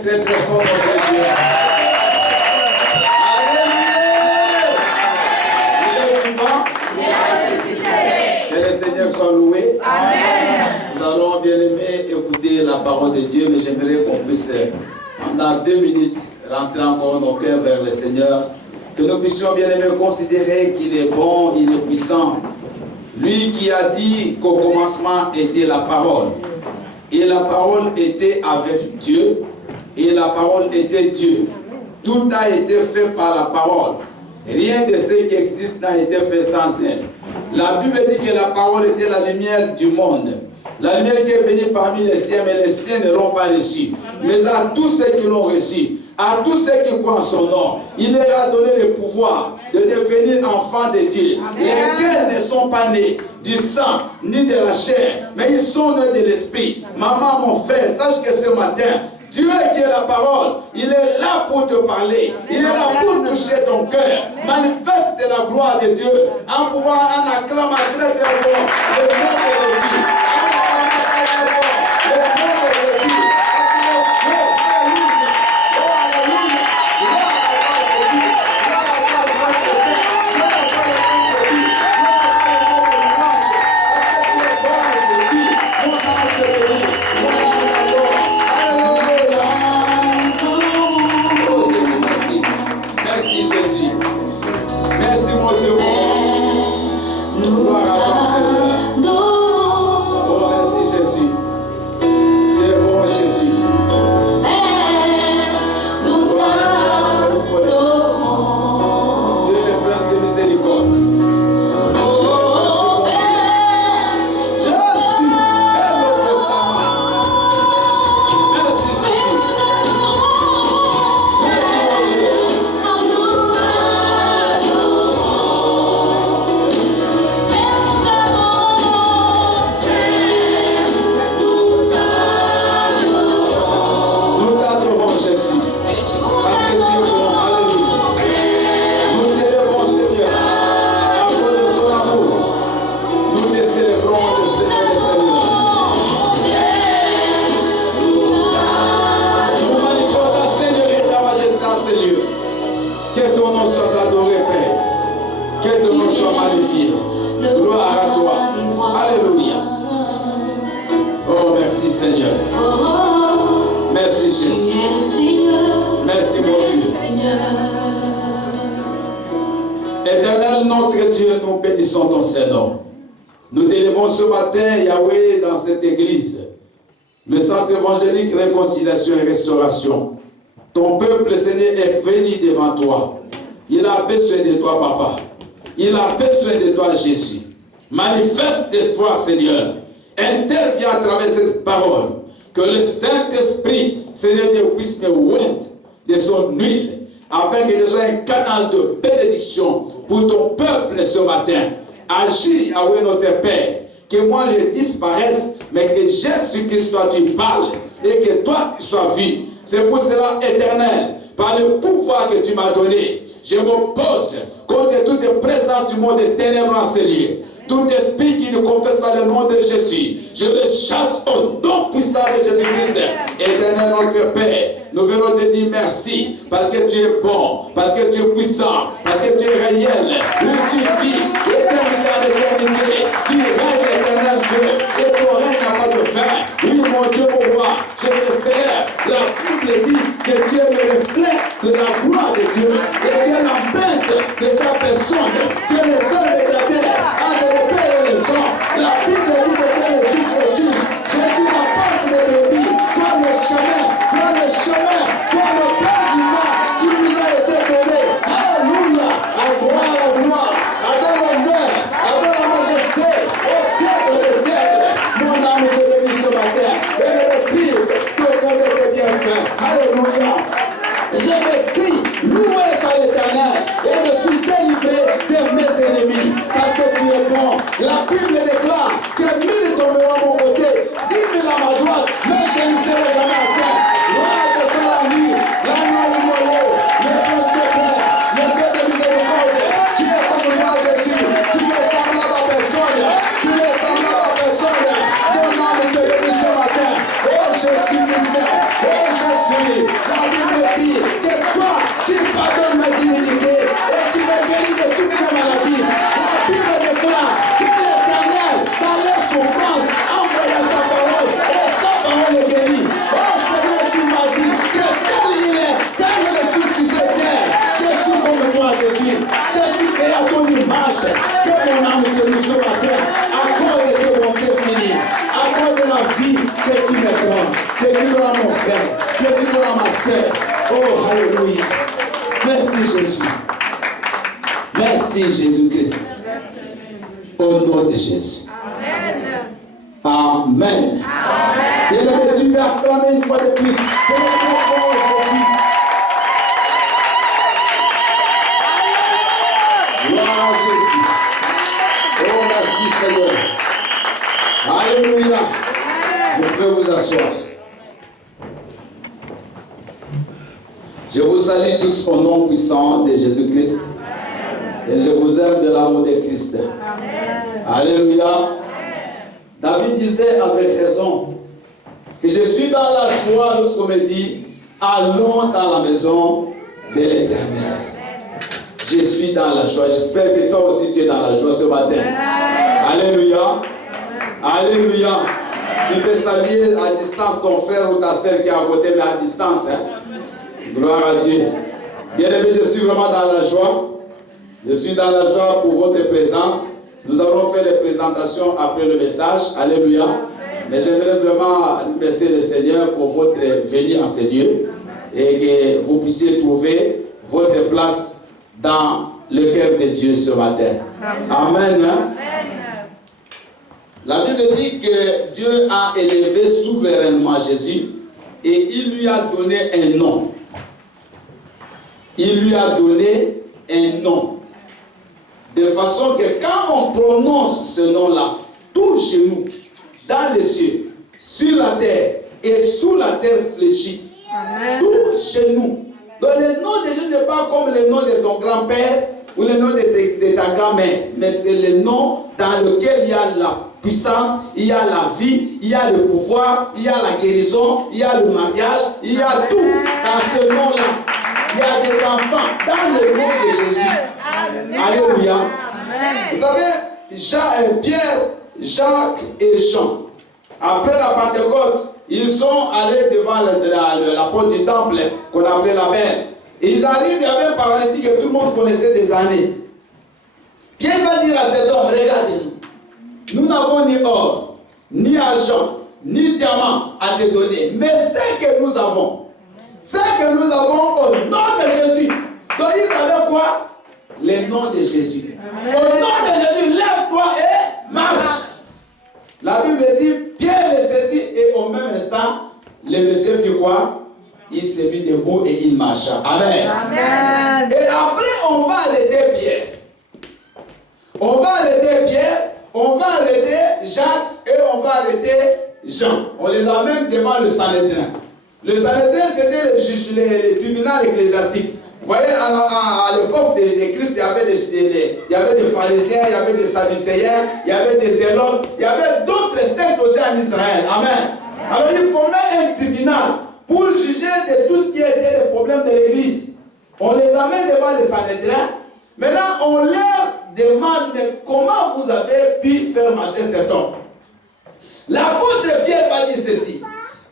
très très très fort notre Dieu. Que le Seigneur soit loué. Amen. Nous allons bien aimer écouter la parole de Dieu, mais j'aimerais qu'on puisse, pendant 2 minutes, rentrer encore nos cœurs vers le Seigneur. Que nous puissions bien aimer considérer qu'il est bon, il est puissant. Lui qui a dit qu'au commencement était la parole. Et la parole était avec Dieu. Et la parole était Dieu. Tout a été fait par la parole. Rien de ce qui existe n'a été fait sans elle. La Bible dit que la parole était la lumière du monde. La lumière qui est venue parmi les siens, mais les siens ne l'ont pas reçue. Mais à tous ceux qui l'ont reçu, à tous ceux qui croient en son nom, il leur a donné le pouvoir de devenir enfants de Dieu. Lesquels ne sont pas nés du sang ni de la chair, mais ils sont nés de l'esprit. Maman, mon frère, sache que ce matin, Dieu qui est la parole, il est là pour te parler, il est là pour toucher ton cœur. Manifeste la gloire de Dieu en pouvant en acclamant très très fort le nom de Jésus. Nous t'élevons ce matin, Yahweh, dans cette église, le centre évangélique Réconciliation et Restauration. Ton peuple, Seigneur, est venu devant toi. Il a besoin de toi, Papa. Il a besoin de toi, Jésus. Manifeste de toi, Seigneur. Interviens à travers cette parole. Que le Saint-Esprit, Seigneur, puisse me oindre de son huile, afin que je sois un canal de bénédiction pour ton peuple ce matin. Agis, Yahweh notre Père, que moi je disparaisse, mais que Jésus-Christ, toi tu parles, et que toi tu sois vu. C'est pour cela, Éternel, par le pouvoir que tu m'as donné, je m'oppose contre toute présence du monde des ténèbres en ces lieux. Tout esprit qui ne confesse pas le nom de Jésus, je le chasse au nom puissant de Jésus-Christ. Éternel notre Père, nous venons te dire merci, parce que tu es bon, parce que tu es puissant, parce que tu es réel. Oui, tu vis, éternité en éternité. Tu règnes, éternel Dieu, et ton règne n'a pas de fin. Oui, mon Dieu, mon roi, je te célèbre. La Bible dit que tu es le reflet de la gloire de Dieu, et tu es l'empreinte de sa personne. Tu es le seul médiateur entre le Père et le sang. La Bible dit que tu es le juste juge. Je suis la porte des brebis, toi le chemin, toi le Père divin qui nous a été donné. Alléluia, à toi la gloire, à toi l'honneur, à toi la majesté, au siècle des siècles. Mon âme te bénit ce matin, et le pire, que Dieu te bien fait. Alléluia. Je m'écris, loué soit l'Éternel, et je suis délivré de mes ennemis, parce que tu es bon. La Bible déclare que 1000 tomberont à mon côté, 10 000 à ma droite, mais je ne serai jamais atteint. Loin de son la nuit, l'agneau immolé, le prince de paix, le Dieu de miséricorde, qui est comme moi Jésus. Tu n'es semblable à personne, tu n'es semblable à personne. Mon âme te bénit ce matin. Oh Jésus-Christ, oh Jésus. à ma soeur. Oh, alléluia. Merci Jésus. Merci Jésus-Christ. Au nom de Jésus. Amen. Amen. Bien-aimé, tu vas acclamer une fois de plus. Jésus. Gloire à Jésus. Oh, merci Seigneur. Alléluia. Vous pouvez vous asseoir. Je vous salue tous au nom puissant de Jésus-Christ. Et je vous aime de l'amour de Christ. Amen. Alléluia. David disait avec raison que je suis dans la joie lorsqu'on me dit allons dans la maison de l'Éternel. Je suis dans la joie. J'espère que toi aussi tu es dans la joie ce matin. Alléluia. Alléluia. Tu peux saluer à distance ton frère ou ta soeur qui est à côté, mais à distance. Gloire à Dieu. Bien-aimé, je suis vraiment dans la joie. Je suis dans la joie pour votre présence. Nous allons faire les présentations après le message. Alléluia. Mais j'aimerais vraiment remercier le Seigneur pour votre venue en ce lieu et que vous puissiez trouver votre place dans le cœur de Dieu ce matin. Amen. Amen. La Bible dit que Dieu a élevé souverainement Jésus et il lui a donné un nom. Il lui a donné un nom. De façon que quand on prononce ce nom-là, tout genou, dans les cieux, sur la terre et sous la terre fléchit, tout genou. Donc le nom de Dieu n'est pas comme le nom de ton grand-père ou le nom de ta grand-mère, mais c'est le nom dans lequel il y a la puissance, il y a la vie, il y a le pouvoir, il y a la guérison, il y a le mariage, il y a tout dans ce nom-là. Il y a des enfants dans le nom de Jésus. Alléluia. Vous savez, Pierre, Jacques et Jean, après la Pentecôte, ils sont allés devant la porte du temple qu'on appelait la mer. Et ils arrivent, il y avait un paralytique que tout le monde connaissait des années. Pierre va dire à cet homme, regardez-nous. Nous n'avons ni or, ni argent, ni diamant à te donner. Mais ce que nous avons, au nom de Jésus. Donc ils avaient quoi? Le nom de Jésus. Amen. Au nom de Jésus, lève-toi et marche. La Bible dit, Pierre le saisit et au même instant, le monsieur fit quoi? Il s'est mis debout et il marcha. Amen. Amen. Et après, on va arrêter Pierre. On va arrêter Jacques et on va arrêter Jean. On les amène devant le Sanhédrin. Le Sanhédrin, c'était le tribunal ecclésiastique. Vous voyez, à l'époque de Christ, il y avait des pharisiens, il y avait des sadducéens, il y avait des zélotes, il y avait d'autres sectes aussi en Israël. Amen. Alors, il formait un tribunal pour juger de tout ce qui était les problèmes de l'église. On les amène devant le Sanhédrin. Maintenant, on leur demande, mais comment vous avez pu faire marcher cet homme? L'apôtre Pierre va dire ceci.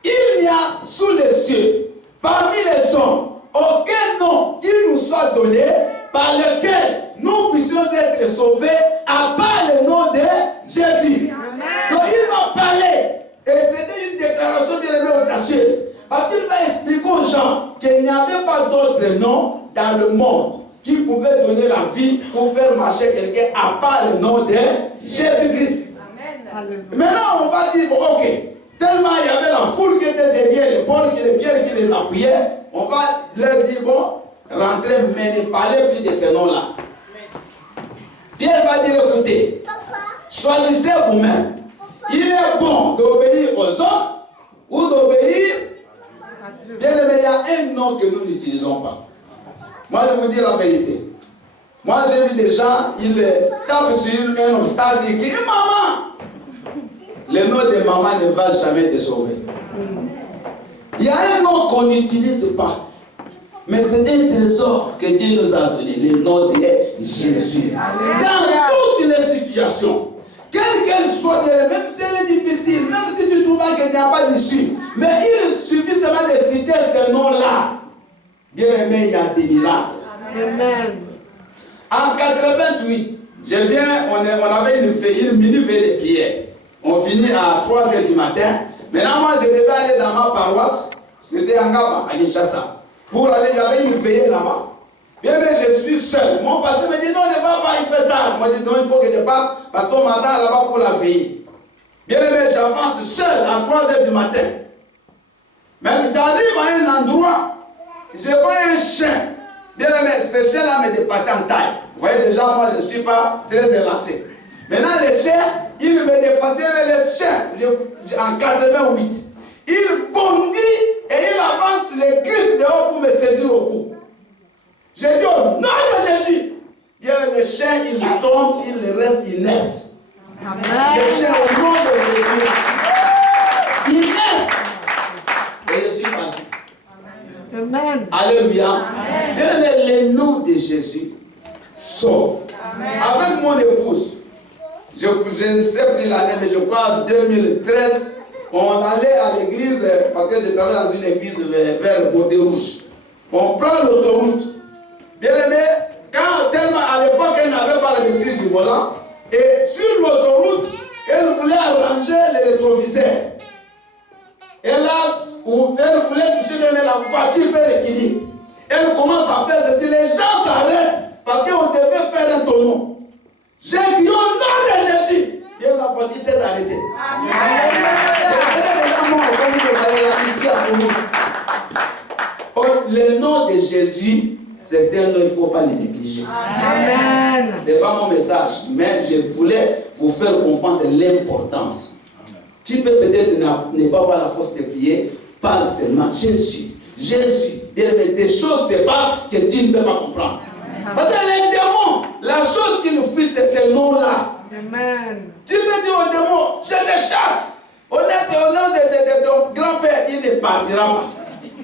Il n'y a sous les cieux, parmi les hommes, aucun nom qui nous soit donné par lequel nous puissions être sauvés à part le nom de Jésus. Amen. Donc il va parler, et c'était une déclaration bien audacieuse, parce qu'il va expliquer aux gens qu'il n'y avait pas d'autre nom dans le monde qui pouvait donner la vie pour faire marcher quelqu'un à part le nom de Jésus-Christ. Maintenant on va dire, ok, tellement il y avait la foule qui était derrière les portes, les pierres qui les appuyaient, on va leur dire, bon, rentrez, mais ne parlez plus de ces noms-là. Pierre va dire, écoutez, choisissez vous-même. Il est bon d'obéir aux hommes ou d'obéir à Dieu. Bien aimé, il y a un nom que nous n'utilisons pas. Moi, je vous dis la vérité. Moi, j'ai vu des gens, ils tapent sur un obstacle et disent, maman! Le nom de maman ne va jamais te sauver. Il y a un nom qu'on n'utilise pas. Mais c'est un trésor que Dieu nous a donné, le nom de Jésus. Dans toutes les situations, quelle qu'elle soit, même si elle est difficile, même si tu trouves qu'il n'y a pas d'issue, mais il suffit seulement de citer ce nom-là. Bien aimé, il y a des miracles. Amen. En 88, on avait une mini-veille de prière. On finit à 3h du matin. Maintenant, moi, je devais aller dans ma paroisse. C'était en Gaba, à Kinshasa. Pour aller, il y avait une veillée là-bas. Bien, mais je suis seul. Mon pasteur me dit non, ne va pas, il fait tard. Moi, je dis non, il faut que je parte parce qu'on m'attend là-bas pour la veillée. Bien aimé, j'avance seul à 3h du matin. Mais j'arrive à un endroit, je vois un chien. Bien aimé, ce chien-là me dépassait en taille. Vous voyez déjà, moi, je ne suis pas très élancé. Maintenant, le chien, il me dépasse. Bien aimé, le chien, en 88, il bondit et il avance les griffes dehors pour me saisir au cou. J'ai dit au nom de Jésus. Bien aimé, le chien, il tombe, il reste inerte. Amen. Le chien, au nom de Jésus, inerte. Et je suis parti. Amen. Alléluia. Bien aimé, le nom de Jésus sauve. Avec mon épouse, je ne sais plus l'année, mais je crois en 2013, on allait à l'église, parce que je travaille dans une église vers Bordeaux-Rouge. On prend l'autoroute. Bien aimé, quand tellement à l'époque, elle n'avait pas la maîtrise du volant, et sur l'autoroute, elle voulait arranger les rétroviseurs. Elle voulait toucher même la voiture par l'équilibre. Elle commence à faire ceci. Les gens s'arrêtent parce qu'on devait faire un tonneau. J'ai dit au nom de Jésus. Bien, la voiture s'est arrêtée. Le nom de Jésus, c'est un nom, il ne faut pas le négliger. Amen. Ce n'est pas mon message, mais je voulais vous faire comprendre l'importance. Tu peux peut-être ne pas avoir la force de prier, parle seulement Jésus. Jésus, bien, des choses se passent que tu ne peux pas comprendre. Parce que les démons, la chose qui nous fuit, c'est ce nom-là. Amen. Tu peux dire aux démons, je te chasse. Au nom de ton grand-père, il ne partira pas.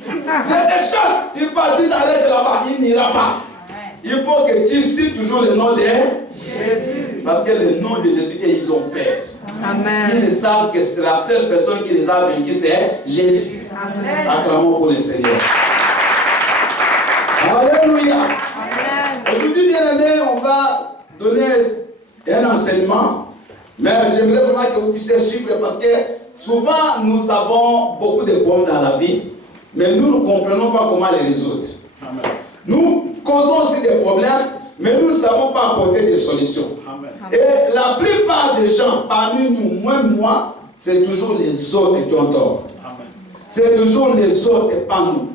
Je te chasse, tu pars, tu t'arrêtes là-bas, il n'ira pas. Il faut que tu cites toujours le nom de Jésus. Parce que le nom de Jésus, et ils ont peur. Amen. Ils savent que c'est la seule personne qui les a vaincus, c'est Jésus. Amen. Acclamons pour le Seigneur. Alléluia. Amen. Aujourd'hui, bien aimé, on va donner un enseignement. Mais j'aimerais vraiment que vous puissiez suivre parce que souvent nous avons beaucoup de problèmes dans la vie, mais nous ne comprenons pas comment les résoudre. Amen. Nous causons aussi des problèmes, mais nous ne savons pas apporter des solutions. Amen. Et la plupart des gens parmi nous, même moi, c'est toujours les autres qui ont tort. Amen. C'est toujours les autres et pas nous.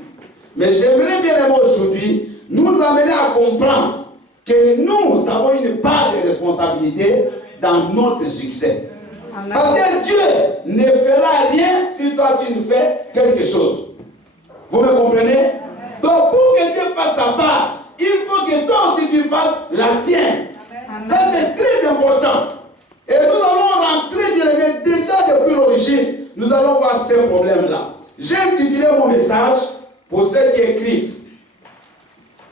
Mais j'aimerais bien aimer aujourd'hui nous amener à comprendre que nous avons une part de responsabilité dans notre succès. Amen. Parce que Dieu ne fera rien si toi tu ne fais quelque chose. Vous me comprenez? Donc pour que Dieu fasse sa part, il faut que toi aussi tu fasses la tienne. Ça c'est très important. Et nous allons rentrer déjà depuis l'origine. Nous allons voir ces problèmes-là. J'ai intitulé mon message pour ceux qui écrivent.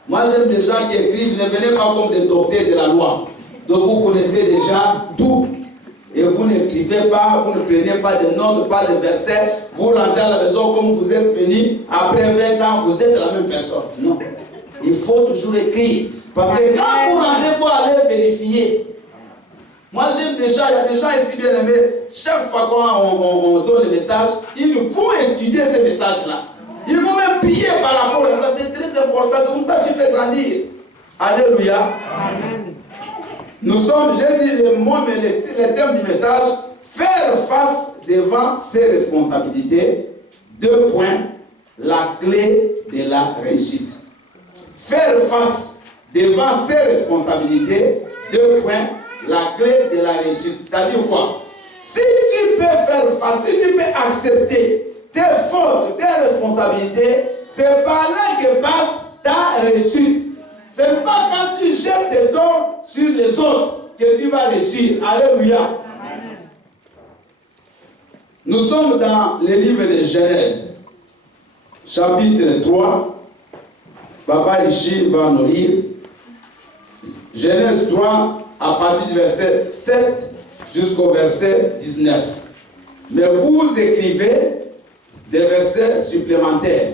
Moi j'aime des gens qui écrivent, ne venez pas comme des docteurs de la loi. Donc vous connaissez déjà tout. Et vous n'écrivez pas, vous ne prenez pas de notes, pas de versets. Vous rentrez à la maison comme vous êtes venu. Après 20 ans, vous êtes la même personne. Non. Il faut toujours écrire. Parce que quand vous rentrez pour aller vérifier, moi j'aime déjà, il y a des gens ici bien aimés, chaque fois qu'on donne le message, il faut étudier ces messages-là. Il faut même prier par rapport à ça. C'est très important. C'est comme ça qu'il fait grandir. Alléluia. Amen. Nous sommes, j'ai dit le thème du message, faire face devant ses responsabilités. 2 points, la clé de la réussite. Faire face devant ses responsabilités. 2 points, la clé de la réussite. C'est-à-dire quoi? Si tu peux faire face, si tu peux accepter tes fautes, tes responsabilités, c'est par là que passe ta réussite. Ce n'est pas quand tu jettes des torts sur les autres que tu vas réussir. Alléluia. Amen. Nous sommes dans le livre de Genèse, chapitre 3. Papa Richie va nous lire. Genèse 3, à partir du verset 7 jusqu'au verset 19. Mais vous écrivez des versets supplémentaires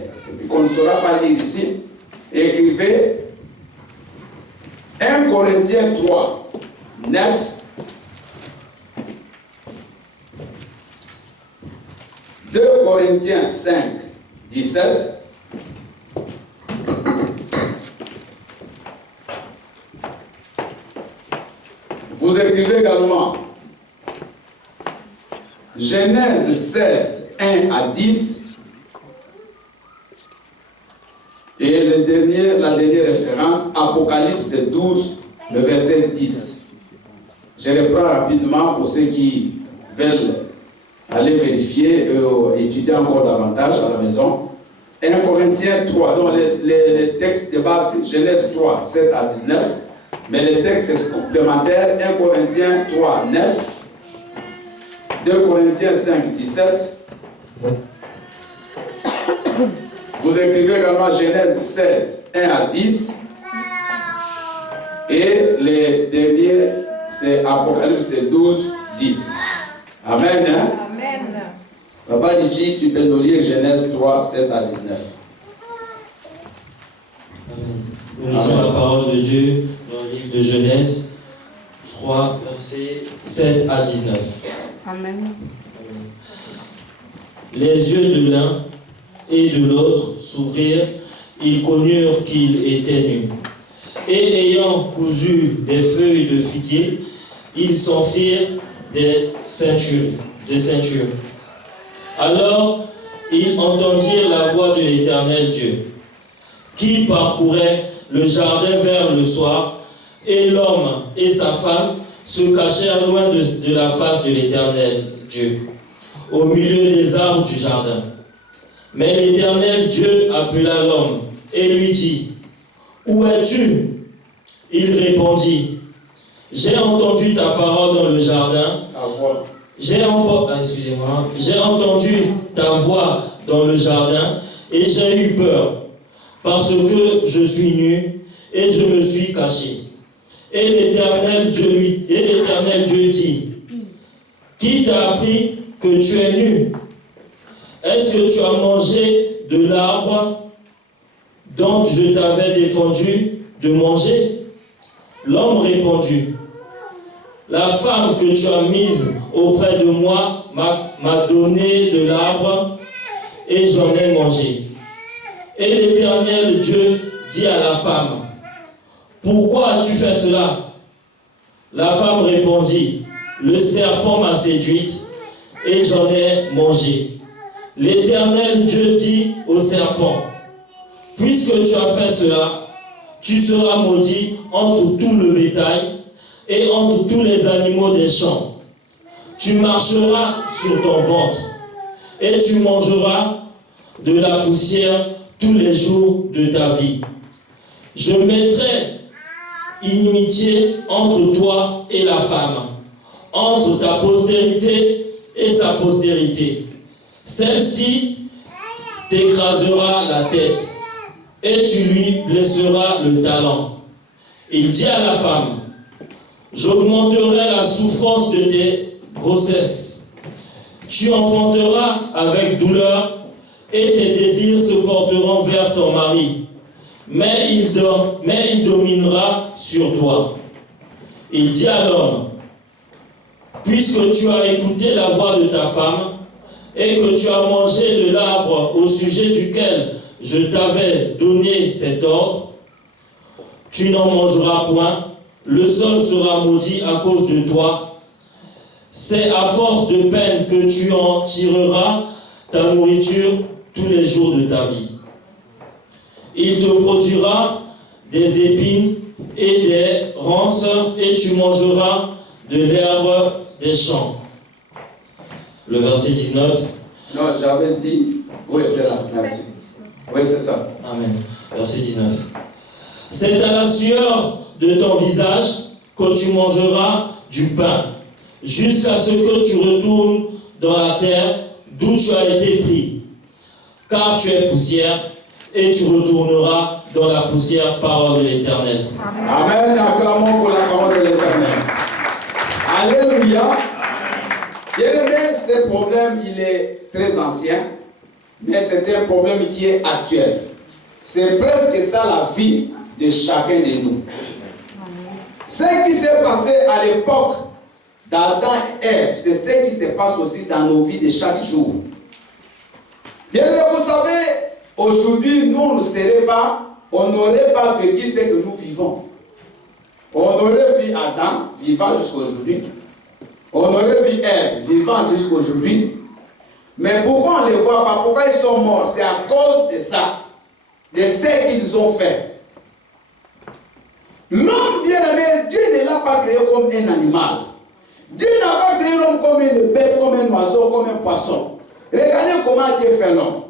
qu'on ne saura pas lire ici. Écrivez 1 Corinthiens 3, 9. 2 Corinthiens 5, 17. Vous écrivez également Genèse 16, 1 à 10. Et la dernière référence, Apocalypse 12, le verset 10. Je reprends rapidement pour ceux qui veulent aller vérifier et étudier encore davantage à la maison. 1 Corinthiens 3, donc les textes de base, c'est Genèse 3, 7 à 19. Mais les textes complémentaires, 1 Corinthiens 3, 9. 2 Corinthiens 5, 17. Vous écrivez également Genèse 16, 1 à 10. Et les derniers, c'est Apocalypse 12, 10. Amen. Hein? Amen. Papa dit, tu peux nous lire Genèse 3, 7 à 19. Amen. Nous lisons la parole de Dieu dans le livre de Genèse 3, versets 7 à 19. Amen. Les yeux de l'un et de l'autre s'ouvrirent, ils connurent qu'ils étaient nus. Et ayant cousu des feuilles de figuier, ils s'en firent des ceintures. Alors ils entendirent la voix de l'Éternel Dieu, qui parcourait le jardin vers le soir, et l'homme et sa femme se cachèrent loin de la face de l'Éternel Dieu, au milieu des arbres du jardin. Mais l'Éternel Dieu appela l'homme et lui dit, « Où es-tu » Il répondit, « J'ai entendu ta parole dans le jardin. J'ai entendu ta voix dans le jardin et j'ai eu peur, parce que je suis nu et je me suis caché. » Et l'Éternel Dieu dit, « Qui t'a appris que tu es nu? Est-ce que tu as mangé de l'arbre dont je t'avais défendu de manger ?» L'homme répondit, « La femme que tu as mise auprès de moi m'a donné de l'arbre et j'en ai mangé. » Et l'Éternel Dieu dit à la femme, « Pourquoi as-tu fait cela ?» La femme répondit, « Le serpent m'a séduite et j'en ai mangé. » L'Éternel Dieu dit au serpent, « Puisque tu as fait cela, tu seras maudit entre tout le bétail et entre tous les animaux des champs. Tu marcheras sur ton ventre et tu mangeras de la poussière tous les jours de ta vie. Je mettrai inimitié entre toi et la femme, entre ta postérité et sa postérité. Celle-ci t'écrasera la tête et tu lui blesseras le talon. » Il dit à la femme, « J'augmenterai la souffrance de tes grossesses. Tu enfanteras avec douleur et tes désirs se porteront vers ton mari, mais il dominera sur toi. » Il dit à l'homme, « Puisque tu as écouté la voix de ta femme et que tu as mangé de l'arbre au sujet duquel je t'avais donné cet ordre, tu n'en mangeras point, le sol sera maudit à cause de toi. C'est à force de peine que tu en tireras ta nourriture tous les jours de ta vie. Il te produira des épines et des ronces, et tu mangeras de l'herbe des champs. » Le verset 19. Non, j'avais dit, oui, c'est là, merci. Oui, c'est ça. Amen. Verset 19. « C'est à la sueur de ton visage que tu mangeras du pain, jusqu'à ce que tu retournes dans la terre d'où tu as été pris. Car tu es poussière, et tu retourneras dans la poussière, parole de l'Éternel. » Amen. Acclamons pour la parole de l'Éternel. Alléluia. Bien-aimé, ce problème, il est très ancien, mais c'est un problème qui est actuel. C'est presque ça la vie de chacun de nous. Ce qui s'est passé à l'époque d'Adam et Ève, c'est ce qui se passe aussi dans nos vies de chaque jour. Bien, vous savez, aujourd'hui, nous, on n'aurait pas vécu ce que nous vivons. On aurait vu Adam vivant jusqu'à aujourd'hui. On aurait vu Ève vivant jusqu'à aujourd'hui. Mais pourquoi on ne les voit pas? Pourquoi ils sont morts? C'est à cause de ça, de ce qu'ils ont fait. L'homme bien-aimé, Dieu ne l'a pas créé comme un animal. Dieu n'a pas créé l'homme comme une bête, comme un oiseau, comme un poisson. Regardez comment Dieu fait l'homme.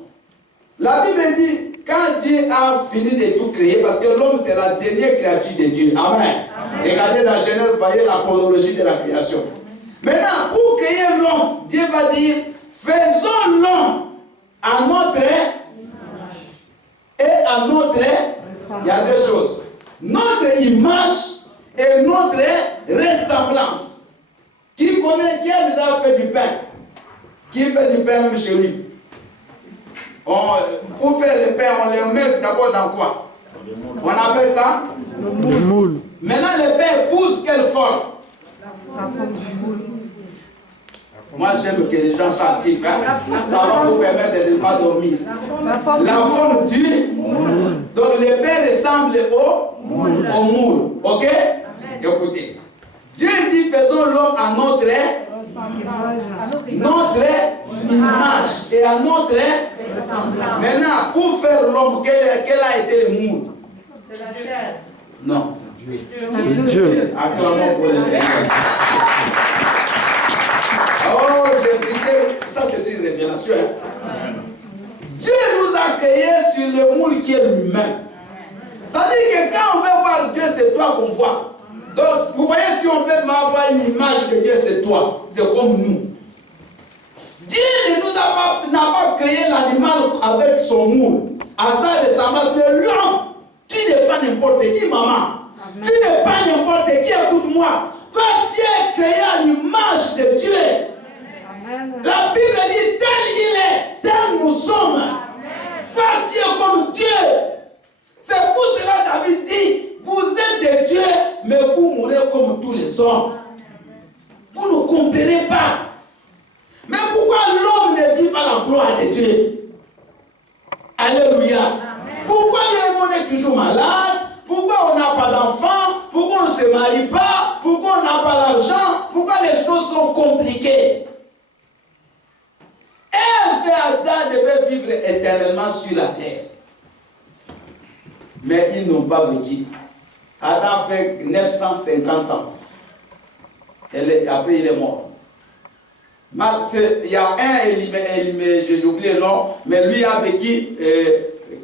La Bible dit, quand Dieu a fini de tout créer, parce que l'homme c'est la dernière créature de Dieu. Amen. Amen. Regardez dans Genèse, voyez la chronologie de la création. Maintenant, pour créer l'homme, Dieu va dire, faisons l'homme à notre image. Et à notre, il y a deux choses. Notre image et notre ressemblance. Qui connaît, qui a déjà fait du pain? Qui fait du pain même chez lui? Pour faire le pain, on les met d'abord dans quoi? On appelle ça le moule. Maintenant, le pain pousse quelle forme? Moi, j'aime que les gens soient actifs. Hein? Ça va vous permettre de ne pas dormir. La forme du moule. Donc, le pain ressemble au moule. Ok? Écoutez. Dieu dit, faisons l'homme à notre image et à notre. Maintenant, pour faire l'homme, quel a été le moule? C'est la terre. Non. C'est Dieu. Acclamons pour le Seigneur. Oh, j'ai cité, ça c'est une révélation. Hein? Dieu nous a créés sur le moule qui est l'humain. Ça veut dire que quand on veut voir Dieu, c'est toi qu'on voit. Donc, vous voyez, si on peut m'avoir une image de Dieu, c'est toi. C'est comme nous. Dieu n'a pas créé l'animal avec son moule. À sa ressemblance, mais l'homme, tu n'es pas n'importe qui, maman. Amen. Tu n'es pas n'importe qui, écoute-moi. Toi, tu es créé à l'image de Dieu. Amen. La Bible dit, tel il est, tel nous sommes. Amen. Toi, tu es comme Dieu. C'est pour cela que David dit, vous êtes des dieux, mais vous mourrez comme tous les hommes. Vous ne comprenez pas. Mais pourquoi l'homme ne vit pas la gloire de Dieu? Alléluia. Amen. Pourquoi on est toujours malade? Pourquoi on n'a pas d'enfants? Pourquoi on ne se marie pas? Pourquoi on n'a pas l'argent? Pourquoi les choses sont compliquées? Ève et Adam devaient vivre éternellement sur la terre. Mais ils n'ont pas vécu. Adam fait 950 ans. Après, il est mort. Il y a un Élimée, j'ai oublié le nom, mais lui a vécu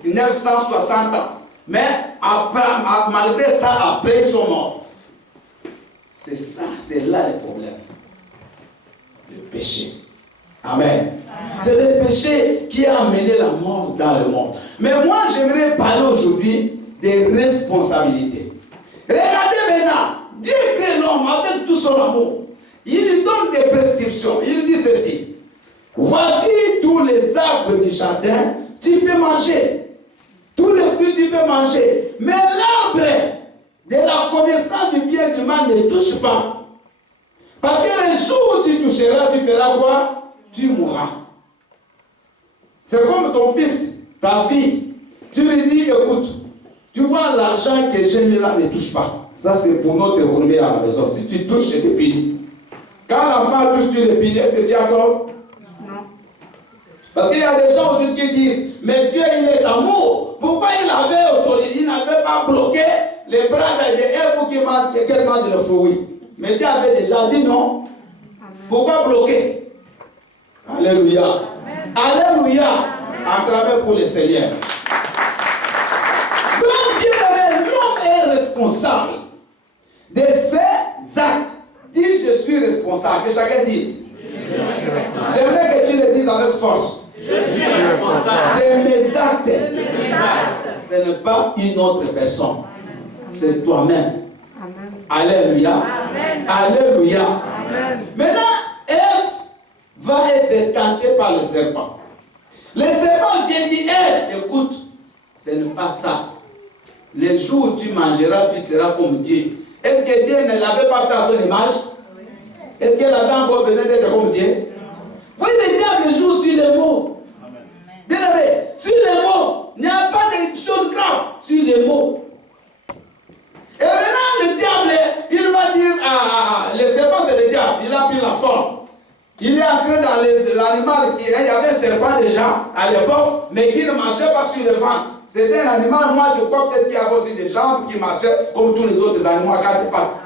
960 ans. Mais après, malgré ça, après, ils sont morts. C'est ça, c'est là le problème. Le péché. Amen. C'est le péché qui a amené la mort dans le monde. Mais moi, j'aimerais parler aujourd'hui des responsabilités. Regardez maintenant, Dieu crée l'homme avec tout son amour. Il lui donne des prescriptions. Il lui dit ceci. Voici tous les arbres du jardin, tu peux manger. Tous les fruits, tu peux manger. Mais l'arbre de la connaissance du bien et du mal ne touche pas. Parce que le jour où tu toucheras, tu feras quoi? Tu mourras. C'est comme ton fils, ta fille. Tu lui dis, écoute, tu vois l'argent que j'ai mis là, ne touche pas. Ça, c'est pour notre économie à la maison. Si tu touches, je te punis. Quand l'enfant touche, tu le punis, est-ce que tu as tort? Non. Parce qu'il y a des gens aujourd'hui qui disent, mais Dieu, il est amour. Pourquoi il avait autorisé, il n'avait pas bloqué les bras d'Ève pour qu'elle mange le fruit? Mais Dieu avait déjà dit non. Amen. Pourquoi bloquer? Alléluia. Amen. Alléluia. Acclamez pour le Seigneur. L'homme est responsable de ses actes. Dis, je suis responsable. Que chacun dise. J'aimerais que tu le dises avec force. Je suis responsable de mes actes. Ce n'est pas une autre personne. C'est toi-même. Alléluia. Amen. Alléluia. Amen. Maintenant, Ève va être tentée par le serpent. Le serpent vient dire, Ève, écoute, ce n'est pas ça. Le jour où tu mangeras, tu seras comme Dieu. Est-ce que Dieu ne l'avait pas fait à son image? Est-ce qu'elle avait encore besoin d'être comme Dieu? Oui, le diable joue sur les mots. Bien aimé, sur les mots. entré dans l'animal, il y avait un serpent déjà à l'époque, mais qui ne marchait pas sur le ventre. C'était un animal, moi je crois peut-être qu'il y avait aussi des jambes qui marchaient comme tous les autres animaux à quatre pattes.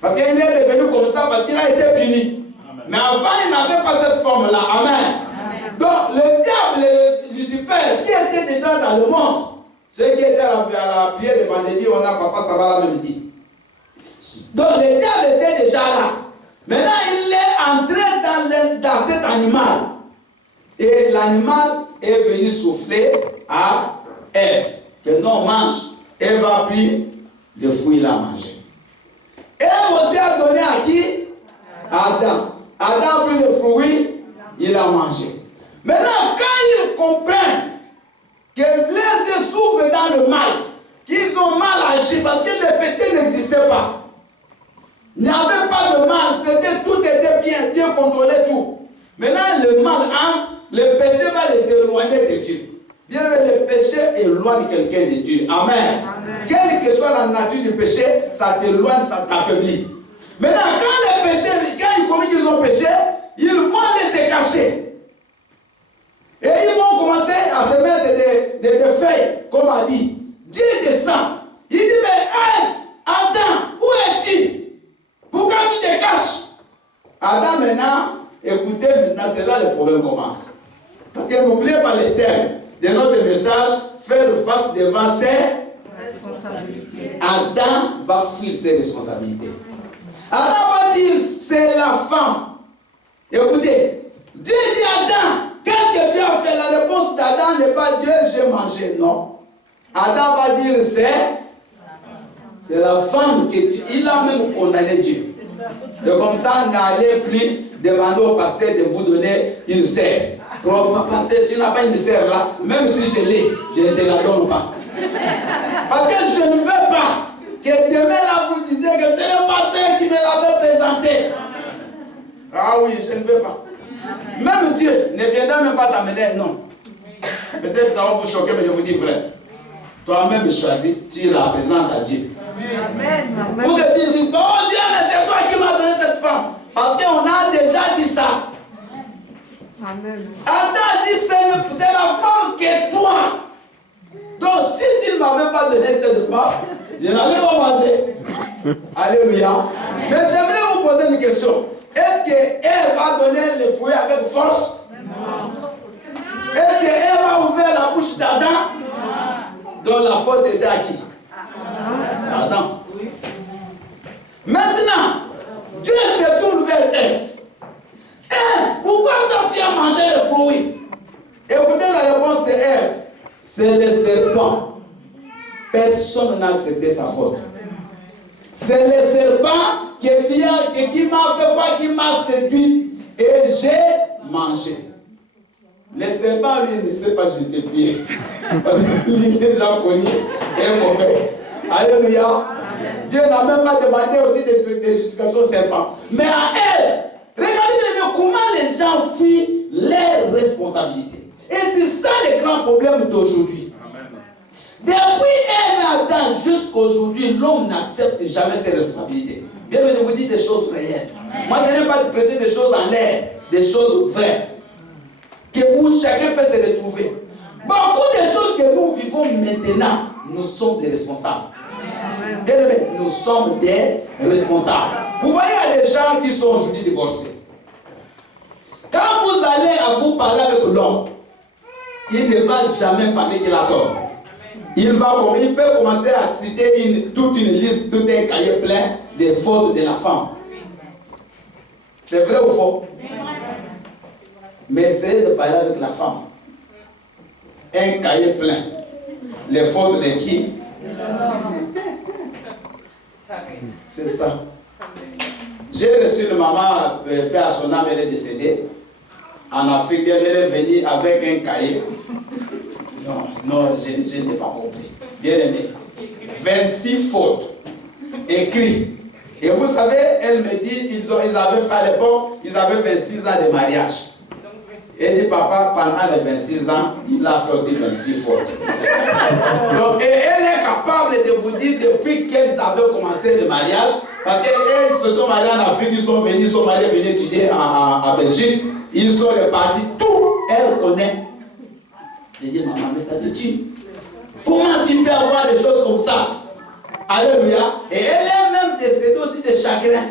Parce qu'il est devenu comme ça, parce qu'il a été puni. Amen. Mais avant, il n'avait pas cette forme-là. Amen. Amen. Donc, le diable et Lucifer, qui était déjà dans le monde, ceux qui étaient à la prière de vendredi, on a papa, ça va la même dit. Donc, le diable était déjà là. Maintenant, il est entré dans cet animal. Et l'animal est venu souffler à Ève. Que non, mange. Ève a pris le fruit, il a mangé. Ève aussi a donné à qui? Adam. Adam a pris le fruit, il a mangé. Maintenant, quand ils comprennent que leurs yeux s'ouvrent dans le mal, qu'ils ont mal agi parce que le péché n'existait pas. Il n'y avait pas de mal, tout était bien, Dieu contrôlait tout. Maintenant, le mal entre, le péché va les éloigner de Dieu. Bien que le péché éloigne quelqu'un de Dieu. Amen. Amen. Quelle que soit la nature du péché, ça t'éloigne, ça t'affaiblit. Maintenant, quand les péchés, quand ils commettent qu'ils ont péché, ils vont aller se cacher. Et ils vont commencer à se mettre des feuilles, comme a dit. Dieu descend. Il dit, mais Ève, Adam, où es-tu? Pourquoi tu te caches? Adam maintenant, écoutez maintenant, c'est là le problème commence. Parce que n'oubliez pas les termes de notre message, faire face devant ses responsabilités. Adam va fuir ses responsabilités. Adam va dire, c'est la femme. Écoutez, Dieu dit à Adam, qu'est-ce que Dieu a fait? La réponse d'Adam n'est pas Dieu, j'ai mangé. Non. Adam va dire, c'est la femme il a même condamné Dieu. C'est comme ça, n'allez plus demander au pasteur de vous donner une serre. Pasteur, tu n'as pas une serre là, même si je l'ai, je ne te la donne pas. Parce que je ne veux pas que demain là vous disiez que c'est le pasteur qui me l'avait présenté. Ah oui, je ne veux pas. Même Dieu ne viendra même pas t'amener, non. Peut-être ça va vous choquer, mais je vous dis vrai. Toi-même choisis, tu la présentes à Dieu. Amen. Pour que tu dises, oh Dieu, mais c'est toi qui m'as donné cette femme. Parce qu'on a déjà dit ça. Amen. Adam dit, c'est la femme qui est toi. Donc si tu ne m'avais pas donné cette femme, je n'allais pas manger. Alléluia. Amen. Mais j'aimerais vous poser une question. Est-ce qu'elle va donner le fruit avec force? Non. Est-ce qu'elle va ouvrir la bouche d'Adam? Non. Donc la faute était à qui? Adam. Maintenant, Dieu se tourne vers Ève. Ève, pourquoi tu as mangé le fruit? Écoutez la réponse de Ève. C'est le serpent. Personne n'a accepté sa faute. C'est le serpent qui m'a fait quoi? Qui m'a séduit. Et j'ai mangé. Le serpent, lui, ne s'est pas justifié. Parce que lui, il est déjà connu et mauvais. Alléluia. Amen. Dieu n'a même pas demandé aussi des justifications au serpent. Mais à Ève, regardez comment les gens fuient leurs responsabilités. Et c'est ça le grand problème d'aujourd'hui. Depuis Ève et Adam jusqu'aujourd'hui, l'homme n'accepte jamais ses responsabilités. Bien que je vous dis des choses réelles. Moi, je n'aime pas de prêcher des choses en l'air, des choses vraies. Où chacun peut se retrouver. Beaucoup de choses que nous vivons maintenant, nous sommes des responsables. Nous sommes des responsables. Vous voyez, il y a des gens qui sont aujourd'hui divorcés. Quand vous allez à vous parler avec l'homme, il ne va jamais parler qu'il a tort. Il peut commencer à citer toute une liste, tout un cahier plein des fautes de la femme. C'est vrai ou faux? Mais essayez de parler avec la femme. Un cahier plein. Les fautes de qui? C'est ça. J'ai reçu une maman, paix à son âme, elle est décédée. En Afrique, elle est venue avec un cahier. Non, je n'ai pas compris. Bien aimé. 26 fautes écrites. Et vous savez, elle me dit, ils avaient fait à l'époque, ils avaient 26 ans de mariage. Elle dit, papa, pendant les 26 ans, il a fait aussi 26 fautes. Donc, et elle est capable de vous dire depuis qu'elles avaient commencé le mariage, parce qu'elles se sont mariées en Afrique, ils sont mariés venus étudier à Belgique. Ils sont répartis, tout, elle connaît. J'ai dit, maman, mais ça te tue. Comment tu peux avoir des choses comme ça? Alléluia. Et elle est même décédée aussi de chagrin.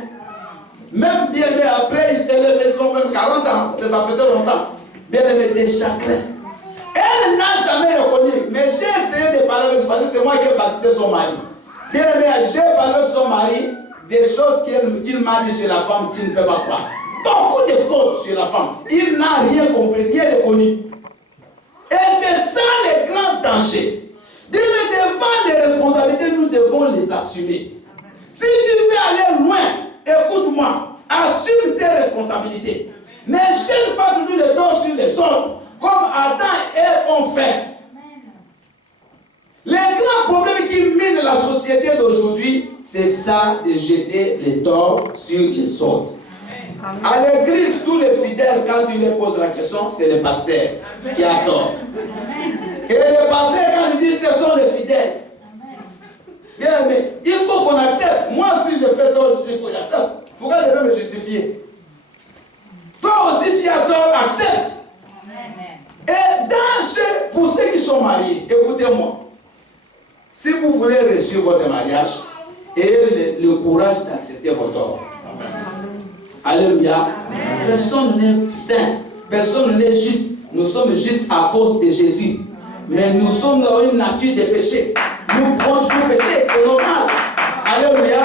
Même bien après, ils ont même 40 ans, ça faisait longtemps. Bien aimé, des chagrins. Elle n'a jamais reconnu. Mais j'ai essayé de parler avec son mari, c'est moi qui ai baptisé son mari. Bien aimé, j'ai parlé avec son mari des choses qu'il m'a dit sur la femme, tu ne peux pas croire. Beaucoup de fautes sur la femme. Il n'a rien compris, rien reconnu. Et c'est ça le grand danger. Devant les responsabilités, nous devons les assumer. Si tu veux aller loin, écoute-moi, assume tes responsabilités. Ne jette pas toujours les dos sur les autres, comme Adam et Ève ont fait. Les grands problèmes qui minent la société d'aujourd'hui, c'est ça de jeter les torts sur les autres. Amen. À l'église, tous les fidèles, quand tu leur poses la question, c'est le pasteur qui a tort. Amen. Et le pasteur, quand il dit ce sont les fidèles. Bien aimé, il faut qu'on accepte. Moi, si je fais tort, il faut que j'accepte. Pourquoi je vais me justifier? Toi aussi, tu as tort, accepte. Amen. Et pour ceux qui sont mariés, écoutez-moi. Si vous voulez réussir votre mariage, ayez le courage d'accepter votre tort. Alléluia. Amen. Personne n'est saint. Personne n'est juste. Nous sommes justes à cause de Jésus. Mais nous sommes dans une nature de péché. Nous pouvons toujours pécher. C'est normal. Alléluia.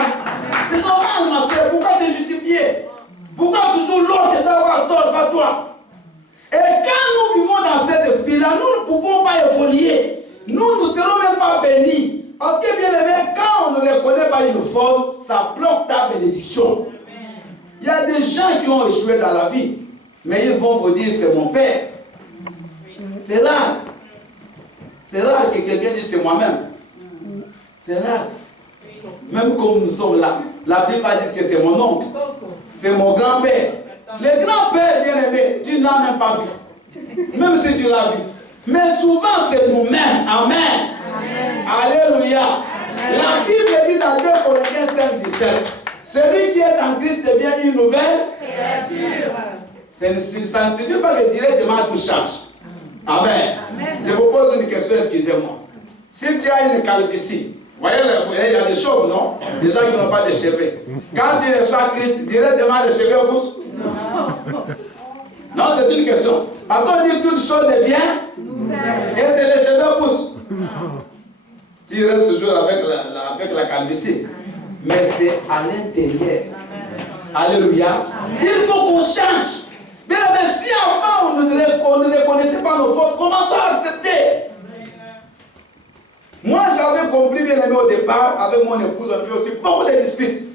C'est normal, ma soeur. Pourquoi te justifier? Pourquoi toujours l'autre doit avoir tort, pas toi? Et quand nous vivons dans cet esprit-là, nous ne pouvons pas évoluer. Nous ne serons même pas bénis. Parce que bien aimé, quand on ne les connaît pas une faute, ça bloque ta bénédiction. Il y a des gens qui ont échoué dans la vie, mais ils vont vous dire c'est mon père. C'est rare. C'est rare que quelqu'un dise c'est moi-même. C'est rare. Même comme nous sommes là, la Bible dit que c'est mon oncle. C'est mon grand-père. Les grands-pères bien aimés, tu n'as même pas vu. Même si tu l'as vu. Mais souvent c'est nous-mêmes. Amen. Amen. Alléluia. Amen. La Bible dit dans 2 Corinthiens 5, 17. Celui qui est en Christ devient une nouvelle créature. Ça ne signifie pas que directement tout change. Amen. Amen. Je vous pose une question, excusez-moi. Si tu as une calvitie, vous voyez, il y a des chauves, non? Des gens qui n'ont pas de cheveux. Quand tu reçois Christ, directement les cheveux poussent? Non. Non, c'est une question. Parce qu'on dit toute chose devient nouvelle. Et c'est les cheveux poussent. Tu restes toujours avec la calvitie. Mais c'est à l'intérieur. Alléluia. Amen. Il faut qu'on change. Mais si avant on ne reconnaissait pas nos fautes, commençons à accepter. Moi j'avais compris bien aimé au départ, avec mon épouse, on avait aussi beaucoup de disputes.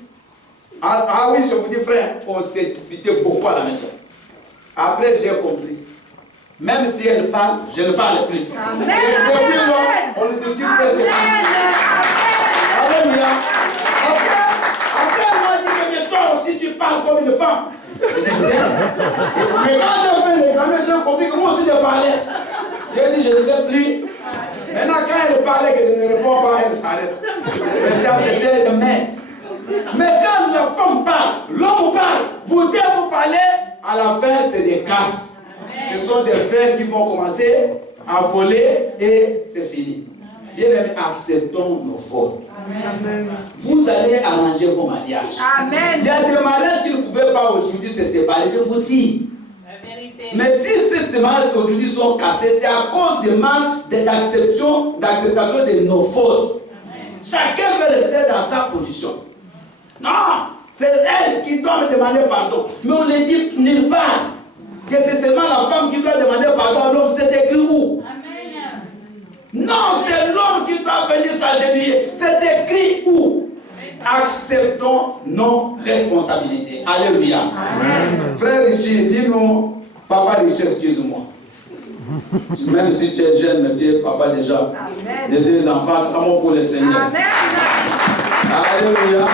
Ah oui, je vous dis frère, on s'est disputé beaucoup à la maison. Après j'ai compris. Même si elle parle, je ne parle plus. Amen. Et depuis là, on ne discute pas. Alléluia. Après, elle m'a dit que toi aussi tu parles comme une femme. Mais quand j'ai fait l'examen, j'ai compris que moi aussi je parlais. J'ai dit je ne vais plus. Maintenant, quand elle parlait que je ne réponds pas, elle s'arrête. Mais ça, c'était le maître. Mais quand la femme parle, l'homme parle, vous devez vous parler, à la fin, c'est des casses. Ce sont des fers qui vont commencer à voler et c'est fini. Bien aimé, acceptons nos fautes. Amen. Vous allez arranger vos mariages. Amen. Il y a des mariages qui ne pouvaient pas aujourd'hui se séparer, je vous dis. Mais si ces mariages aujourd'hui sont cassés, c'est à cause du manque d'acceptation de nos fautes. Amen. Chacun veut rester dans sa position. Non, c'est elle qui doit me demander pardon. Mais on ne dit nulle part que c'est seulement la femme qui doit demander pardon à l'homme. C'est écrit où? Amen. Non, c'est l'homme qui doit venir s'agenouiller. C'est écrit où? Acceptons nos responsabilités. Alléluia. Amen. Frère Richie, dis-nous. Papa Richie, excuse-moi. Même si tu es jeune, mais tu es papa déjà. Amen. Les 2 enfants, amour pour le Seigneur. Amen. Alléluia.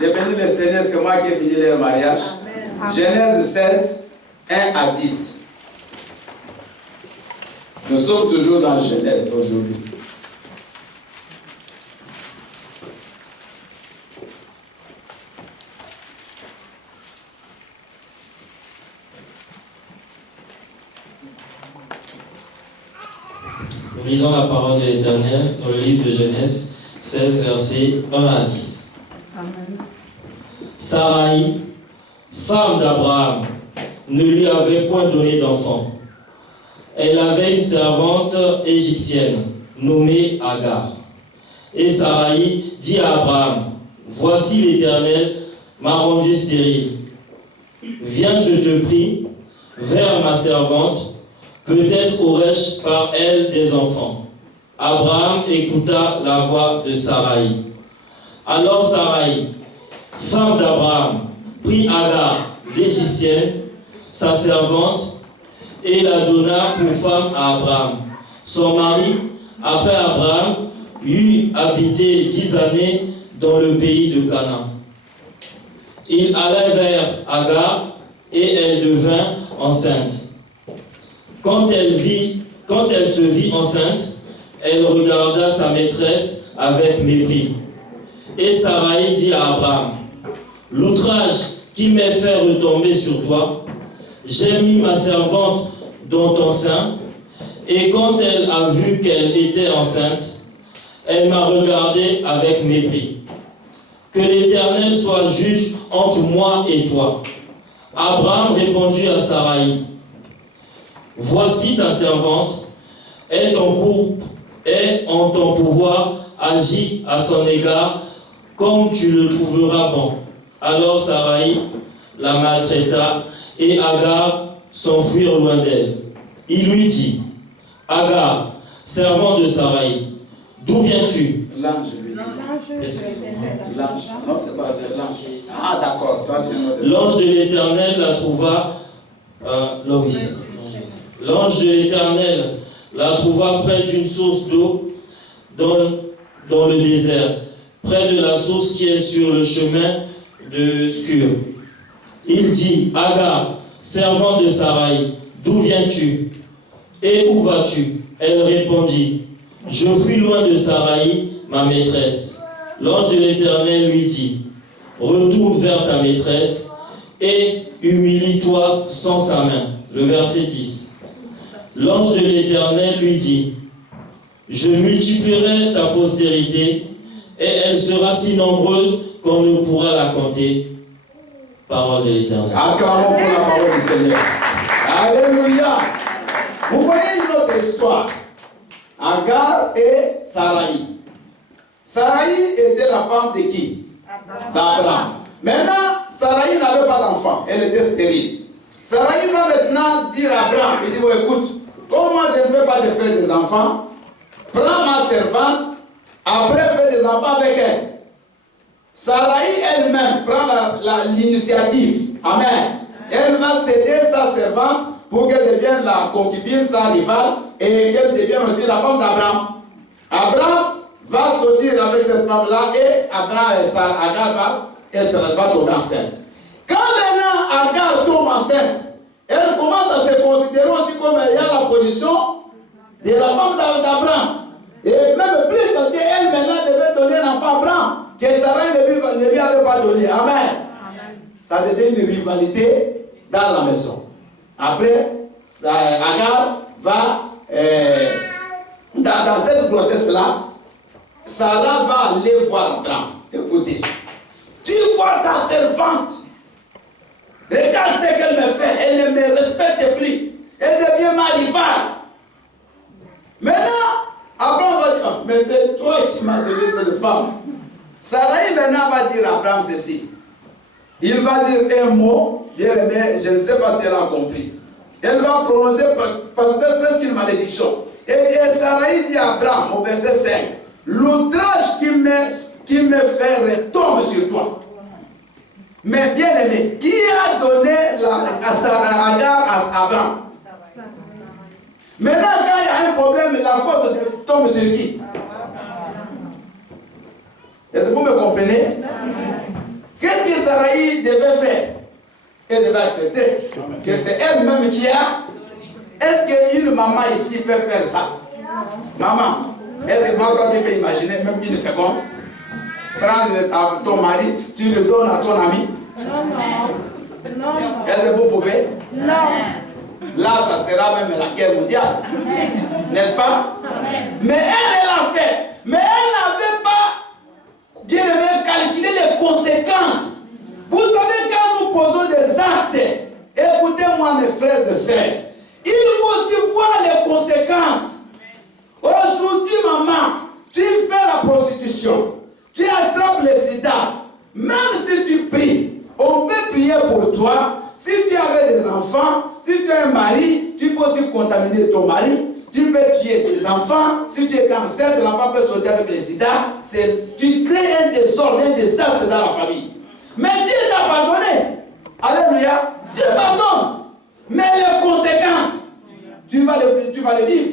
J'ai béni le Seigneur, c'est moi qui ai béni leur mariage. Amen. Genèse 16, 1 à 10. Nous sommes toujours dans Genèse aujourd'hui. Lisons la parole de l'Éternel dans le livre de Genèse 16, versets 1 à 10. Amen. Sarai, femme d'Abraham, ne lui avait point donné d'enfant. Elle avait une servante égyptienne nommée Agar. Et Sarai dit à Abraham, « Voici l'Éternel m'a rendu stérile. Viens, je te prie, vers ma servante, peut-être aurais-je par elle des enfants. » Abraham écouta la voix de Sarai. Alors Sarai, femme d'Abraham, prit Agar, l'Égyptienne, sa servante, et la donna pour femme à Abraham. Son mari, après Abraham, eut habité 10 années dans le pays de Canaan. Il allait vers Agar et elle devint enceinte. Quand elle se vit enceinte, elle regarda sa maîtresse avec mépris. Et Sarai dit à Abraham, « L'outrage qui m'est fait retomber sur toi, j'ai mis ma servante dans ton sein, et quand elle a vu qu'elle était enceinte, elle m'a regardé avec mépris. Que l'Éternel soit juge entre moi et toi. » Abraham répondit à Sarai, « Voici ta servante, est en ton pouvoir, agis à son égard comme tu le trouveras bon. » Alors Sarai la maltraita et Agar s'enfuit loin d'elle. Il lui dit, « Agar, servant de Sarai, d'où viens-tu » L'ange lui dit. L'ange. Non, c'est pas l'ange. Ah, d'accord. L'ange de l'Éternel la trouva. L'ange de l'Éternel la trouva près d'une source d'eau dans le désert, près de la source qui est sur le chemin de Shur. Il dit, Agar, servant de Sarai, d'où viens-tu et où vas-tu? Elle répondit, je fuis loin de Sarai, ma maîtresse. L'ange de l'Éternel lui dit, retourne vers ta maîtresse et humilie-toi sans sa main. Le verset 10. L'ange de l'Éternel lui dit, je multiplierai ta postérité et elle sera si nombreuse qu'on ne pourra la compter. Parole de l'Éternel. Acclamons pour la parole du Seigneur. Alléluia. Vous voyez une autre histoire. Agar et Sarai. Sarai était la femme de qui? D'Abraham. Maintenant, Sarai n'avait pas d'enfant. Elle était stérile. Sarai va maintenant dire à Abraham, il dit, bon, écoute, comme moi je ne veux pas te faire des enfants, prends ma servante, après fais des enfants avec elle. Sarai elle-même prend l'initiative. Amen. Elle va céder sa servante pour qu'elle devienne la concubine, sa rivale, et qu'elle devienne aussi la femme d'Abraham. Abraham va sortir avec cette femme-là et Abraham et Agar va tomber enceinte. Quand maintenant Agar tombe enceinte, elle commence à se considérer aussi comme ayant la position de la femme d'Abraham. Et même plus parce qu'elle maintenant devait donner un enfant à Abraham que Sarai ne lui avait pas donné. Amen. Amen. Ça devient une rivalité dans la maison. Après, Agar va, dans cette grossesse-là, Sarah va aller voir Abraham. Écoutez, tu vois ta servante. Regarde ce qu'elle me fait. Elle ne me respecte plus. Elle devient ma rivale. Maintenant, Abraham va dire, mais c'est toi qui m'as donné cette femme. Sarai maintenant va dire à Abraham ceci. Il va dire un mot, bien aimé, je ne sais pas si elle a compris. Elle va prononcer presque une malédiction. Et Sarai dit à Abraham au verset 5, l'outrage qui me fait retombe sur toi. Mais bien aimé, qui a donné Agar à Abraham? Maintenant, quand il y a un problème, la faute tombe sur qui? Est-ce que vous me comprenez? Qu'est-ce que Sarai devait faire? Elle devait accepter que c'est elle-même qui a. Est-ce qu'une maman ici peut faire ça? Maman, est-ce que toi tu peux imaginer même une seconde? Prendre ton mari, tu le donnes à ton ami? Non. Est-ce que vous pouvez? Non. Là, ça sera même la guerre mondiale. N'est-ce pas? Mais elle l'a fait. Mais elle n'avait pas bien calculé les conséquences. Vous savez, quand nous posons des actes, écoutez-moi mes frères et sœurs, il faut aussi voir les conséquences. Aujourd'hui, maman, tu fais la prostitution, tu attrapes le sida. Même si tu pries, on peut prier pour toi. Si tu avais des enfants, si tu as un mari, tu peux aussi contaminer ton mari. Tu peux tuer tes enfants. Si tu es enceinte, l'enfant peut sauter avec le sida. Tu crées un désordre, un désastre dans la famille. Mais Dieu t'a pardonné. Alléluia. Dieu pardonne. Mais les conséquences, tu vas les vivre.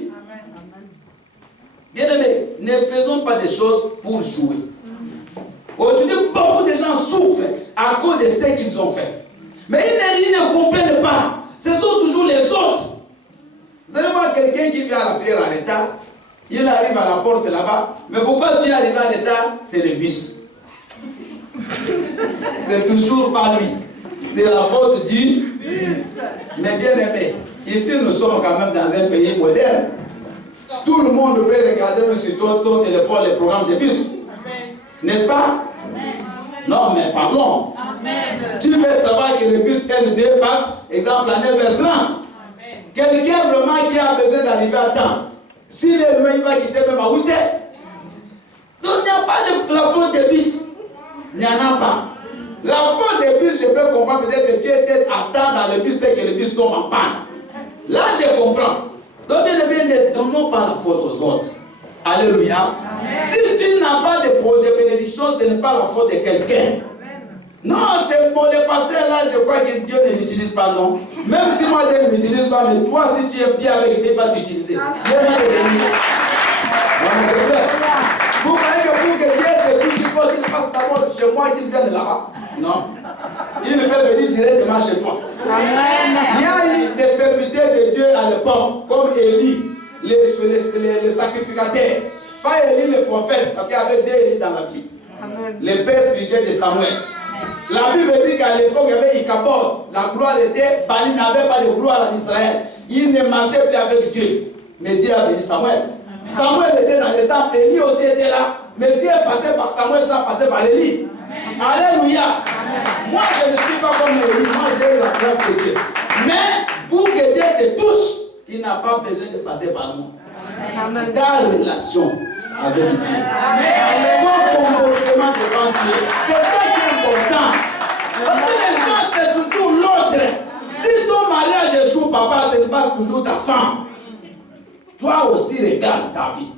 Bien aimé, ne faisons pas des choses pour jouer. Aujourd'hui, beaucoup de gens souffrent à cause de ce qu'ils ont fait. Mais ils ne comprennent pas. Ce sont toujours les autres. Vous allez voir quelqu'un qui vient à la prière en état. Il arrive à la porte là-bas. Mais pourquoi tu es arrivé en état? C'est le bus. C'est toujours pas lui. C'est la faute du bus. Mais bien aimé, ici nous sommes quand même dans un pays moderne. Tout le monde peut regarder même sur son téléphone les programmes de bus. N'est-ce pas? Non, mais pardon. Tu veux savoir que le bus L2 passe, exemple, à 9h30. Quelqu'un vraiment qui a besoin d'arriver à temps. S'il est loin, il va quitter même à 8h. Donc il n'y a pas de la faute des bus. Il n'y en a pas. La faute des bus, je peux comprendre peut-être que tu étais à temps dans le bus et que le bus tombe en panne. Là, je comprends. Donc, bien aimé, ne donnons pas la faute aux autres. Alléluia. Amen. Si tu n'as pas de bénédiction, ce n'est pas la faute de quelqu'un. Non, c'est pour le pasteur là, je crois que Dieu ne l'utilise pas, non. Même si moi, Dieu ne l'utilise pas, mais toi, si tu es bien avec Dieu, il va t'utiliser. Dieu va te bénir. C'est vrai. Vous croyez que pour que Dieu te touche, il faut qu'il passe d'abord chez moi et qu'il vienne là-bas? Non. Il ne peut venir directement chez toi. Amen. Il y a eu des serviteurs de Dieu à l'époque, comme Élie, le sacrificateur. Pas Élie le prophète, parce qu'il y avait deux Élie dans la Bible. Amen. Le père spirituel de Samuel. La Bible dit qu'à l'époque, il y avait Ichabod. La gloire était bannie, n'avait pas de gloire en Israël. Il ne marchait plus avec Dieu. Mais Dieu a béni Samuel. Amen. Samuel était dans le temple, Élie aussi était là. Mais Dieu est passé par Samuel sans passer par Élie. Alléluia. Amen. Moi, je ne suis pas comme Élie. Moi, j'ai la grâce de Dieu. Mais pour que Dieu te touche, il n'a pas besoin de passer par nous. Amen. Ta relation avec Dieu. Ton comportement devant Dieu. C'est ça qui est important. Parce que les gens, c'est toujours l'autre. Si ton mariage échoue, papa, ce n'est pas toujours ta femme. Toi aussi, regarde ta vie.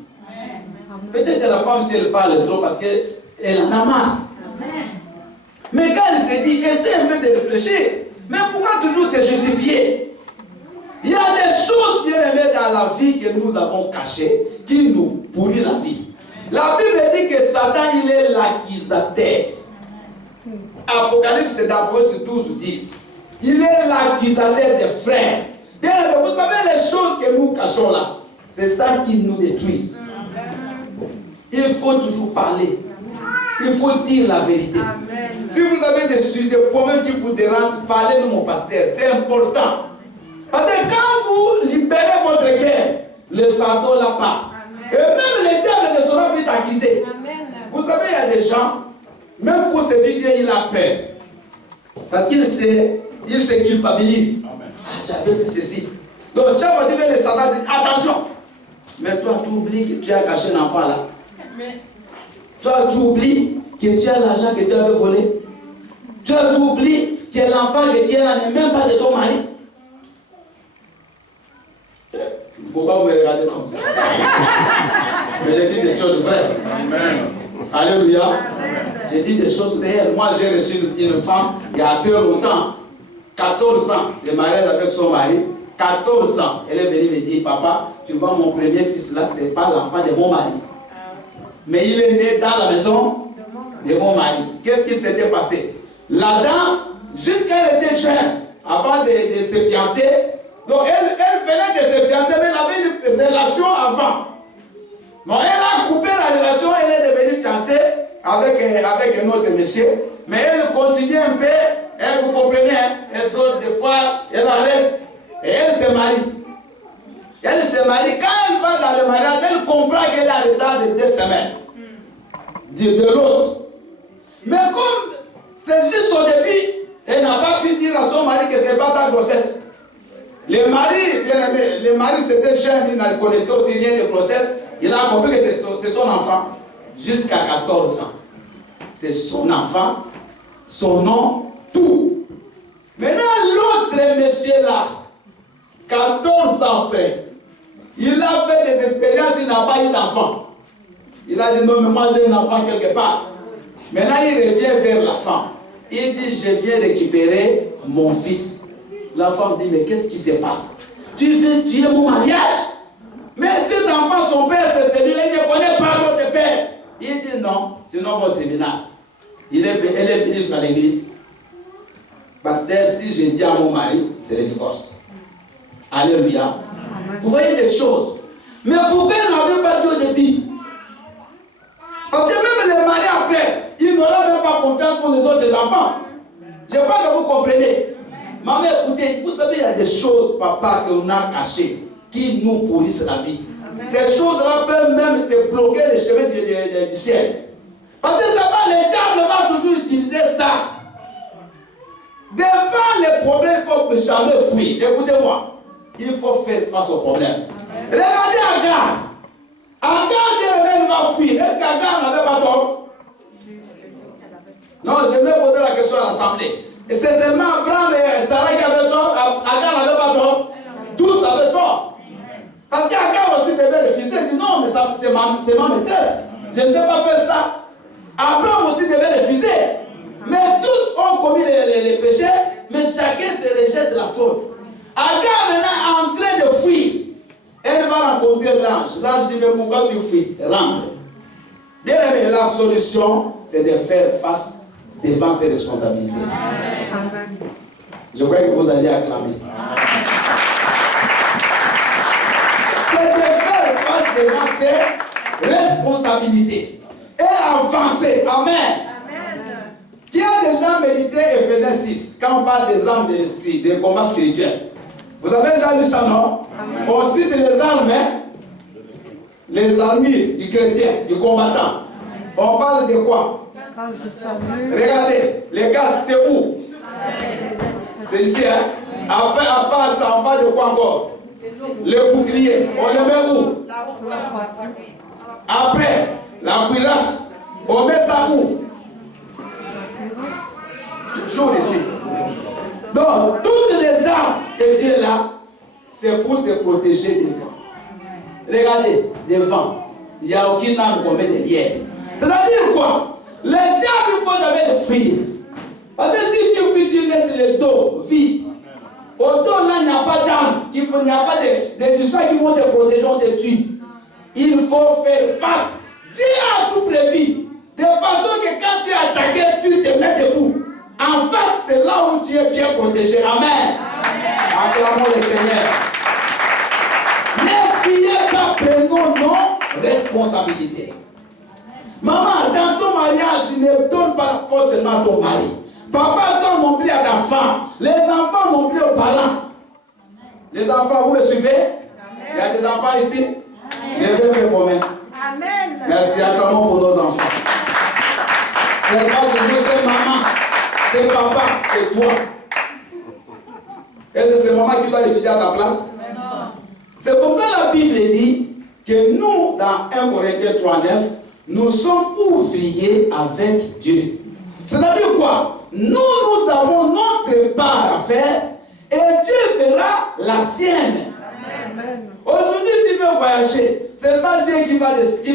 Peut-être que la femme, si elle parle trop, parce qu'elle en a marre. Mais quand elle te dit, essaie un peu de réfléchir. Mais pourquoi toujours se justifier? Il y a des choses bien aimées dans la vie que nous avons cachées, qui nous pourrit la vie. La Bible dit que Satan, il est l'accusateur. Apocalypse, c'est d'Apocalypse 12 10. Il est l'accusateur des frères. Bien aimé, vous savez les choses que nous cachons là, c'est ça qui nous détruit. Il faut toujours parler. Il faut dire la vérité. Amen. Si vous avez des problèmes qui vous dérangent, parlez-nous, mon pasteur. C'est important. Parce que quand vous libérez votre guerre, le fardeau là part. Et même les diables ne seront plus t'accuser. Vous savez, il y a des gens, même pour se vider, il a peur. Parce qu'il se culpabilise. Ah, j'avais fait ceci. Donc, chaque fois que tu veux le sabbat, dis attention. Mais toi, tu oublies que tu as caché un enfant là. Toi, tu oublies que tu as l'argent que tu avais volé. Tu oublies que l'enfant que tu as là n'est même pas de ton mari. Pourquoi vous me regardez comme ça? Mais j'ai dit des choses vraies. Amen. Alléluia. J'ai dit des choses réelles. Moi, j'ai reçu une femme il y a très longtemps, 14 ans, de mariage avec son mari. 14 ans. Elle est venue me dire, papa, tu vois, mon premier fils là, ce n'est pas l'enfant de mon mari. Mais il est né dans la maison de mon mari. Qu'est-ce qui s'était passé? La dame, jusqu'à elle était jeune, avant de se fiancer, donc elle venait de se fiancer, mais elle avait une relation avant. Donc elle a coupé la relation, elle est devenue fiancée avec un autre monsieur, mais elle continue un peu, vous comprenez, hein? Elle sort des fois, elle arrête, et elle se marie. Elle se marie. Quand elle va dans le mariage, elle comprend qu'elle est en retard de 2 semaines de l'autre. Mais comme c'est juste au début, elle n'a pas pu dire à son mari que ce n'est pas ta grossesse. Le mari, bien aimé, le mari c'était jeune, il ne connaissait aussi rien de grossesse. Il a compris que c'est son enfant jusqu'à 14 ans. C'est son enfant, son nom, tout. Maintenant, l'autre monsieur là, 14 ans après, il a fait des expériences, il n'a pas eu d'enfant. Il a dit non, mais moi j'ai un enfant quelque part. Maintenant, il revient vers la femme. Il dit, je viens récupérer mon fils. La femme dit, mais qu'est-ce qui se passe? Tu veux tuer mon mariage? Mais cet enfant, son père, c'est celui-là, il ne connaît pas votre père. Il dit non, sinon votre tribunal. Elle est venue sur l'église. Pasteur, si je dis à mon mari, c'est le divorce. Alléluia. Vous voyez des choses. Mais pourquoi il n'avait pas dit au début? Parce que même les maris après, ils n'auront même pas confiance pour les autres enfants. Je crois que vous comprenez. Maman, écoutez, vous savez, il y a des choses, papa, qu'on a cachées, qui nous pourrissent la vie. Amen. Ces choses-là peuvent même te bloquer le chemin du ciel. Parce que ça va, le diable va toujours utiliser ça. Devant les problèmes, il ne faut jamais fuir. Écoutez-moi, il faut faire face aux problèmes. Amen. Regardez Agar. Agar, elle va fuir. Est-ce qu'Agar n'avait pas tort? Non, je vais poser la question à l'Assemblée. Et c'est seulement Abraham et Sarah qui avaient tort. Agar n'avait pas tort. Tous avaient tort. Parce qu'Agar aussi devait refuser. Il dit non, mais c'est ma maîtresse. Je ne vais pas faire ça. Abraham aussi devait refuser. Mais tous ont commis les péchés, mais chacun se rejette la faute. Agar maintenant est en train de fuir. Elle va rencontrer l'ange. L'ange dit, mais pourquoi tu fuis? Rentre. Bien aimé, la solution, c'est de faire face devant ses responsabilités. Amen. Je crois que vous allez acclamer. C'est de faire face devant ses responsabilités et avancer. Amen. Amen. Qui a déjà médité Ephésiens 6 quand on parle des armes de l'esprit, des combats spirituels? Vous avez déjà lu ça, non? Amen. On cite les armes, les armures du chrétien, du combattant. On parle de quoi? Regardez, les cases, c'est où? C'est ici, hein? Après, à part ça, on parle de quoi encore? Le bouclier, on le met où? Après, la cuirasse, on met ça où? Toujours ici. Donc, toutes les armes que Dieu là, c'est pour se protéger des vents. Regardez, des vents. Il n'y a aucune arme qu'on met derrière. C'est-à-dire quoi? Le diable, il faut jamais le fuir. Parce que si tu fuis, tu laisses le dos vide. Au dos, là, il n'y a pas d'arme. Il n'y a pas des histoires qui vont te protéger, on te tue. Il faut faire face. Dieu a tout prévu. De façon que quand tu es attaqué, tu te mets debout. En face, c'est là où tu es bien protégé. Amen. Acclamons le Seigneur. Ne fuyez pas, prenons nos responsabilités. Maman, dans ton mariage, ne donne pas la faute seulement à ton mari. Papa donne non plus à ta femme. Les enfants non plus aux parents. Les enfants, vous me suivez? Amen. Il y a des enfants ici? Levez vos mains. Amen. Merci, acclamons pour nos enfants. C'est pas toujours c'est maman, c'est papa, c'est toi. Est-ce que c'est maman qui doit étudier à ta place? Non. C'est comme ça la Bible dit que nous, dans 1 Corinthiens 3:9, nous sommes ouvriers avec Dieu. C'est-à-dire quoi? Nous avons notre part à faire et Dieu fera la sienne. Amen. Aujourd'hui, tu veux voyager. C'est pas Dieu qui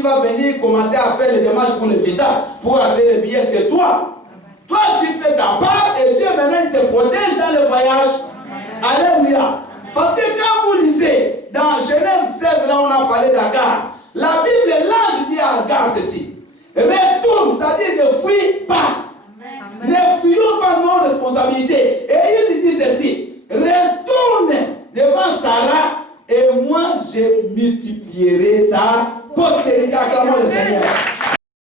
va venir commencer à faire les démarches pour le visa, pour acheter les billets, c'est toi. Toi, tu fais ta part et Dieu maintenant te protège dans le voyage. Alléluia. Parce que quand vous lisez, dans Genèse 16, là on a parlé d'Agar. La Bible, l'ange dit à Agar ceci. Retourne, c'est-à-dire ne fuis pas. Amen. Ne fuyons pas nos responsabilités. Et il lui dit ceci. Retourne devant Sarah et moi je multiplierai ta postérité. Acclamons le Seigneur.